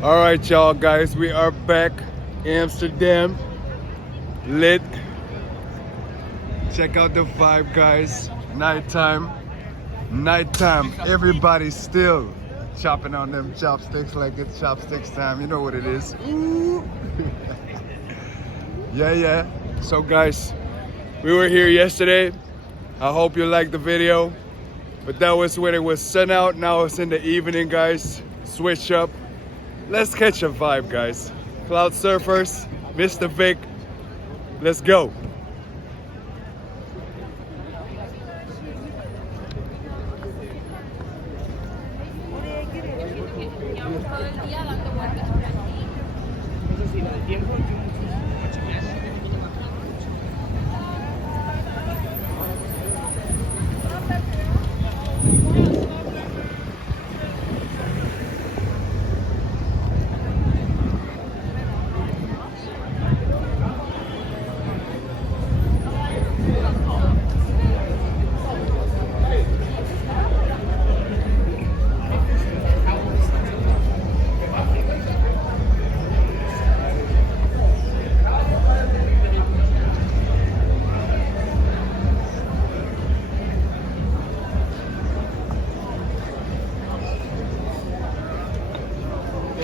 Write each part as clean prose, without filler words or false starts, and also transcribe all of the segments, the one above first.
All right, y'all guys, we are back. Amsterdam, lit. Check out the vibe, guys. Nighttime, Everybody's still chopping on them chopsticks like it's chopsticks time. You know what it is. Ooh. Yeah. So, guys, we were here yesterday. I hope you liked the video. But that was when it was sun out. Now it's in the evening, guys. Switch up. Let's catch a vibe, guys. Cloud Surfers, Mr. Vic. Let's go.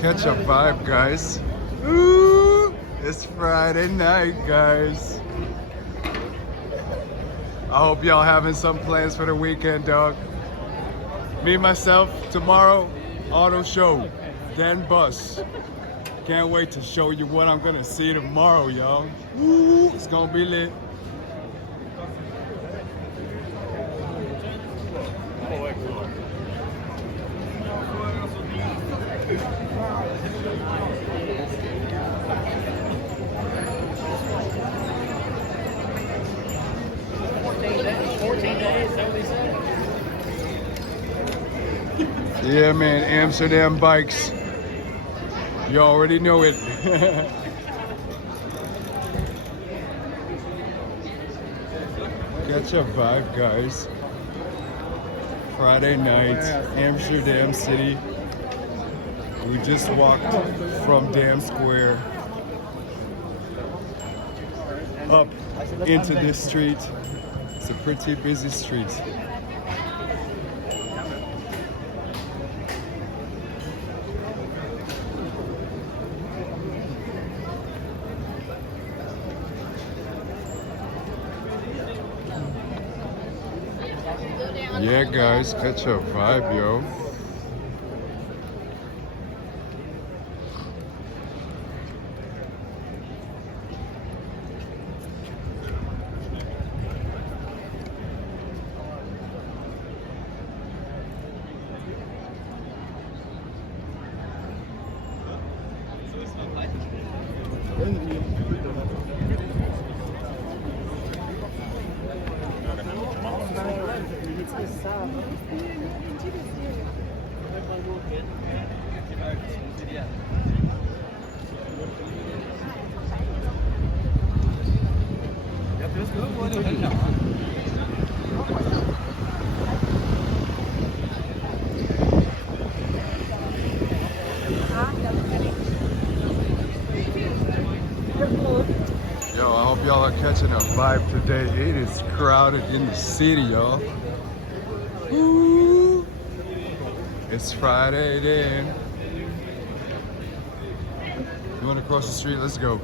Catch a vibe, guys. Ooh, it's Friday night, guys. I hope y'all having some plans for the weekend, dog. Me, myself, tomorrow, auto show, then bus. Can't wait to show you what I'm gonna see tomorrow, y'all. Ooh, it's gonna be lit. Yeah, man, Amsterdam bikes. You already know it. Catch a vibe, guys. Friday night, Amsterdam City. We just walked from Dam Square up into this street. It's a pretty busy street. Yeah, guys, catch a vibe, yo. Yo, I hope y'all are catching a vibe today. It is crowded in the city, y'all. Ooh. It's Friday then. You want to cross the street? Let's go.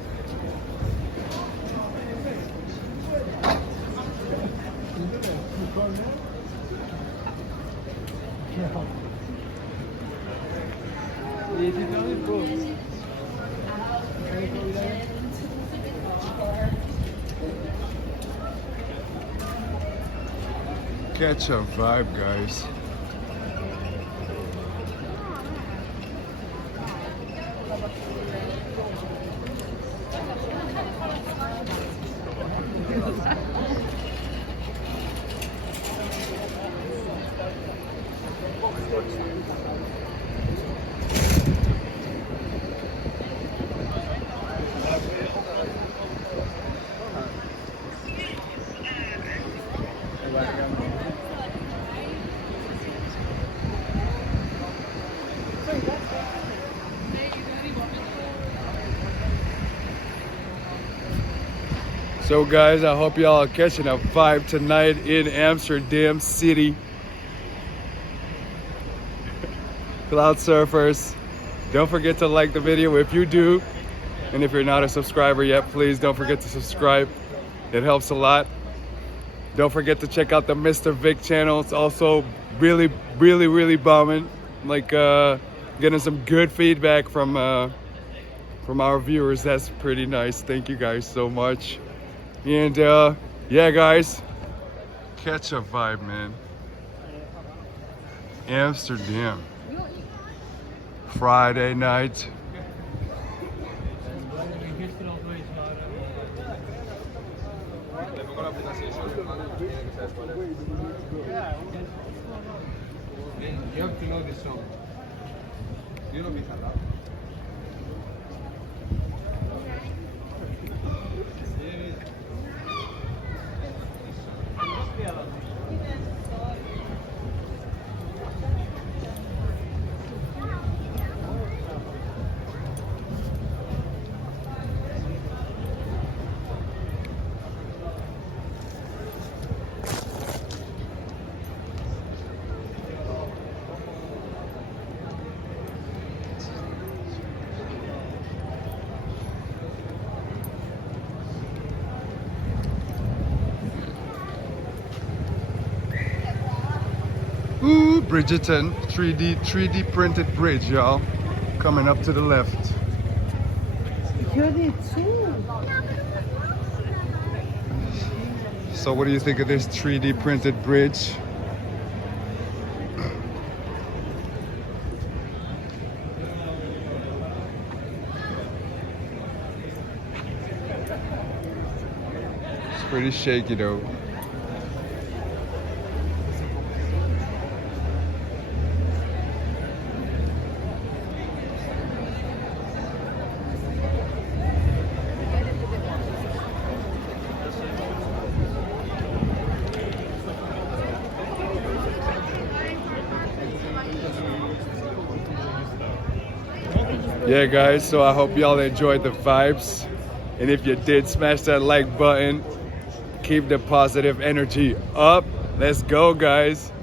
Catch a vibe, guys. So guys, I hope y'all are catching a vibe tonight in Amsterdam City. Cloud surfers, don't forget to like the video if you do. And if you're not a subscriber yet, please don't forget to subscribe. It helps a lot. Don't forget to check out the Mr. Vic channel. It's also really bombing. Like getting some good feedback from our viewers. That's pretty nice. Thank you guys so much. And yeah guys, catch a vibe, man. Amsterdam, Friday night. You have to know this song. You know me, Salah. Ooh, Bridgerton, 3D printed bridge, y'all. Coming up to the left. So what do you think of this 3D printed bridge? It's pretty shaky though. Yeah guys, so I hope y'all enjoyed the vibes, and if you did, smash that like button. Keep the positive energy up. Let's go guys.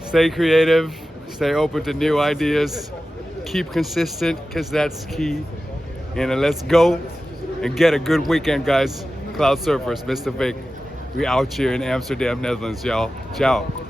Stay creative, stay open to new ideas, keep consistent because that's key, and let's go and get a good weekend guys. Cloud surfers, Mr. Vic, we out here in Amsterdam, Netherlands, y'all. Ciao.